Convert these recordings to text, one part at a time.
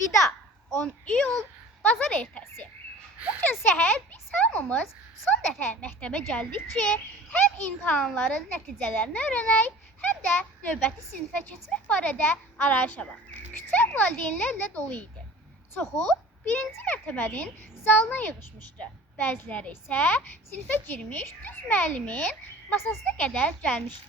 Vida 10 iyul bazar ertəsi. Bugün səhər biz hamımız son dəfə məktəbə gəldik ki, həm imtahanların nəticələrini öyrənək, həm də növbəti sinifə keçmək barədə arayış alaq. Küçə valideynlərlə dolu idi. Çoxu birinci mərtəbənin zalına yığışmışdı. Bəziləri isə sinifə girmiş düz müəllimin masasına qədər gəlmişdi.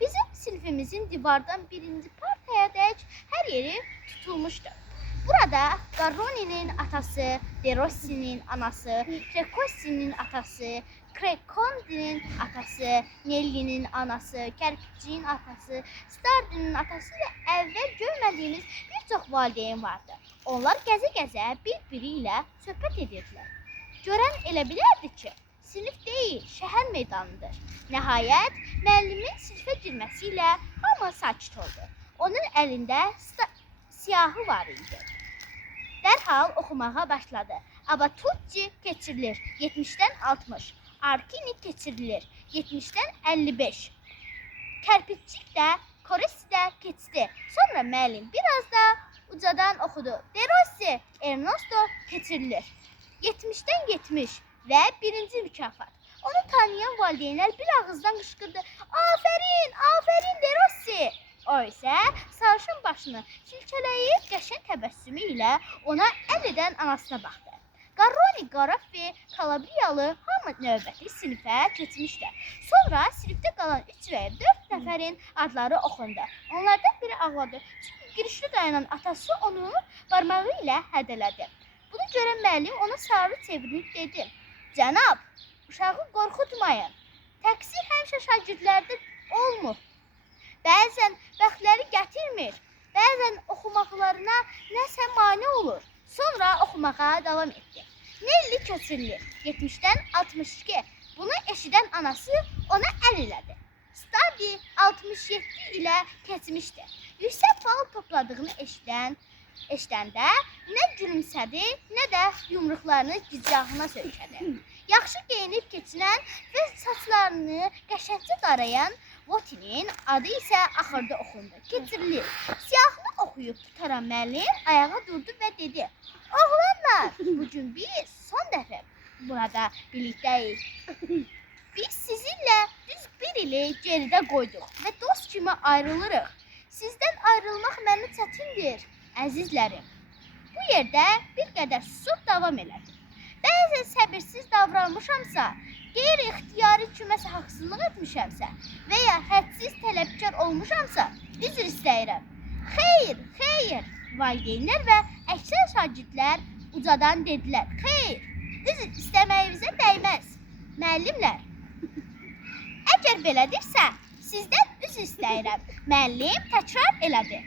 Bizim sinifimizin divardan birinci partayadək hər yeri tutulmuşdu. Burada Garroni'nin atası, De Rossi'nin anası, Trecossi'nin atası, Crecondi'nin atası, Nelli'nin anası, Kerpiç'in atası, Stardi'nin atası və əvvəl görmədiyimiz bir çox valideyn vardı. Onlar gəzə-gəzə bir-biri ilə söhbət edirdilər. Görən elə bilərdi ki, sinif deyil, şəhər meydanıdır. Nəhayət, müəllimin sinifə girməsi ilə hamı sakit oldu. Onun əlində siyahı var idi. Dərhal oxumağa başladı. Abatucci keçirilir 70-dən 60. Arkini keçirilir 70-dən 55. Kərpicçik də, Koresi də keçdi. Sonra müəllim biraz da ucadan oxudu. De Rossi, Ernesto keçirilir 70-dən 70 və birinci mükafat. Onu tanıyan valideynlər bir ağızdan qışqırdı. Afərin, afərin De Rossi. O isə sarışın başını silkələyib qəşəng təbəssümü ilə ona əl edən anasına baxdı. Garroni, Garaffi, Kalabriyalı hamı növbəti sinifə keçmişdi. Sonra sinifdə qalan 3 və 4 nəfərin adları oxundu. Onlardan biri ağladı. Çünki girişdə dayanan atası onu barmağı ilə hədələdi. Bunu görən müəllim ona sarı çevrilib dedi. Cənab, uşağı qorxutmayın. Təqsir həmişə şagirdlərdə olmur. Bəzən bəxtləri gətirmir, bəzən oxumaqlarına nəsə mane olur. Sonra oxumağa davam etdi. Nelli keçirilir 70-dən 62. Bunu eşidən anası ona əl elədi. Stardi 67 ilə keçmişdi. Yüksək bal topladığını eşidəndə nə gülümsədi, nə də yumruqlarını gicgahına söykədi. Yaxşı geyinib keçinən və saçlarını qəşəngcə darayan Votinin adı isə axırda oxundu. Keçirilir. Siyahını oxuyub tutaran müəllim ayağa durdu və dedi. Oğlanlar, bugün biz son dəfə burada birlikdəyik. Biz sizinlə düz bir ili geridə qoyduq və dost kimi ayrılırıq. Sizdən ayrılmaq mənə çətindir, əzizlərim. Bu yerdə bir qədər susub davam elədi. Bəzən səbirsiz davranmışamsa, qeyri-ixtiyari kiməsə haqsızlıq etmişəmsə və ya hədsiz tələbkar olmuşamsa, üzr istəyirəm. Xeyr, xeyr, valideynlər və əksər şagirdlər ucadan dedilər. Xeyr, üzr istəməyimizə dəyməz. Müəllimlər, əgər belədirsə, sizdən üzr istəyirəm. Müəllim təkrar elədi.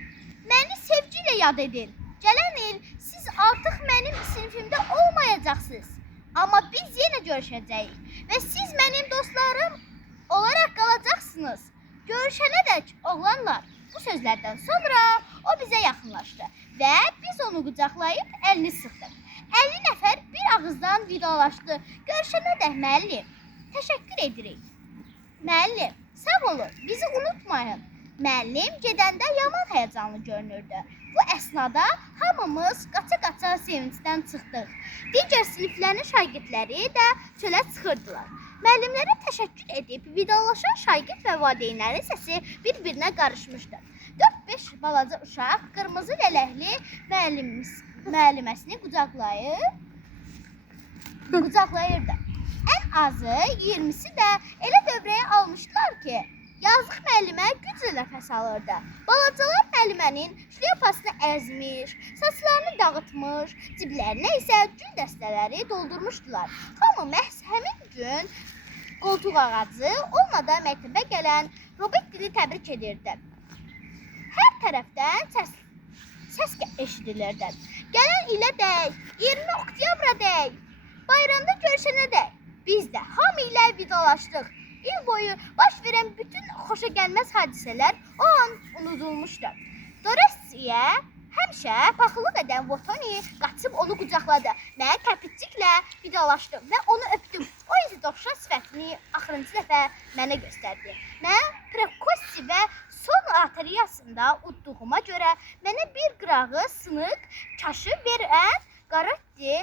Məni sevgi ilə yad edin. Gələn il siz artıq mənim sinifimdə olmayacaqsınız. Amma biz yenə görüşəcəyik və siz mənim dostlarım olaraq qalacaqsınız. Görüşənədək oğlanlar. Bu sözlərdən sonra o bizə yaxınlaşdı və biz onu qucaqlayıb əlini sıxdıq. 50 nəfər bir ağızdan vidalaşdı. Görüşənədək müəllim, təşəkkür edirik. Müəllim, sağ olun, bizi unutmayın. Müəllim gedəndə yaman həyəcanlı görünürdü. Bu əsnada hamımız qaça-qaça sevincdən çıxdıq. Digər siniflərin şagirdləri də çölə çıxırdılar. Müəllimlərə təşəkkür edib vidalaşan şagird və valideynlərin səsi bir-birinə qarışmışdı. 4-5 balaca uşaq qırmızı lələkli müəlliməsini qucaqlayırdı. Ən azı 20-si də elə dövrəyə almışdılar ki, yazıq müəllimə güclə nəfəs alırdı. Balacalar müəllimənin şlyapasını əzmiş, saçlarını dağıtmış, ciblərinə isə gül dəstələri doldurmuşdular. Hamı məhz həmin gün qoltuq ağacı olmadan məktəbə gələn Robettini təbrik edirdi. Hər tərəfdən səs eşidilirdi. Gələn ilə dək, 20 oktyabra dək, bayramda görüşənədək. Biz də hamı ilə vidalaşdıq. İl boyu baş verən bütün xoşagəlməz hadisələr o an unudulmuşdu. Doressiyə həmişə paxıllıq edən Votoni qaçıb onu qucaqladı. Mən Kərpicçiklə vidalaşdım və onu öpdüm. O izi dovşan sifətini axırıncı dəfə mənə göstərdi. Mən Precossi və son ateriyasında udduğuma görə mənə bir qırağı sınıq çaşı verən Qarotti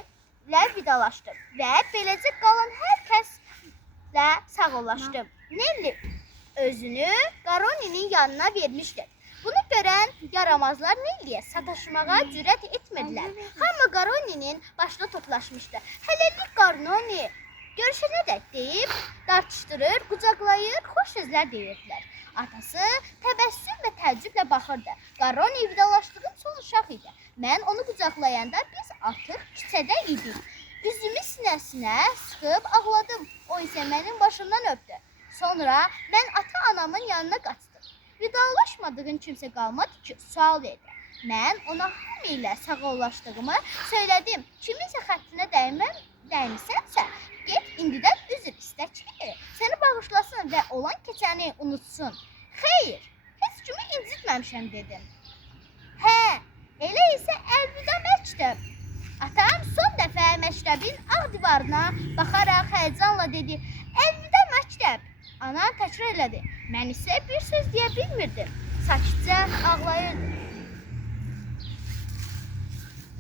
ilə vidalaşdım və beləcə qalan hər kəslə sağollaşdım. Nelli özünü Qaroninin yanına vermişdi. Bunu görən yaramazlar Nelliyə sataşmağa cürət etmədilər. Hamı Qaroninin başına toplaşmışdı. Hələlik Qaroni görüşənə dək deyib, dartışdırır, qucaqlayır, xoş sözlər deyirdilər. Atası təbəssüm və təəccüblə baxırdı. Qaroni vidalaşdığım son uşaq idi. Mən onu qucaqlayanda biz artıq küçədə idik. Üzümü sinəsinə sıxıb ağladım. O isə mənim başımdan öpdü. Sonra mən ata-anamın yanına qaçdım. Vidalaşmadığın kimsə qalmadı ki, sual verdi. Mən ona hamı ilə sağollaşdığımı söylədim. Kiminsə xəttinə dəymisənsə, get indidən üzr istə ki, səni bağışlasın və olan keçəni unutsun. Xeyr, heç kimi incitməmişəm dedim. Hə, elə isə əlvida məktəb. Atam son dəfə məktəbin ağ divarına baxaraq həyəcanla dedi, əlvida məktəb. Ana təkrar elədi. Mən isə bir söz deyə bilmirdim. Sakitcə ağlayırdı.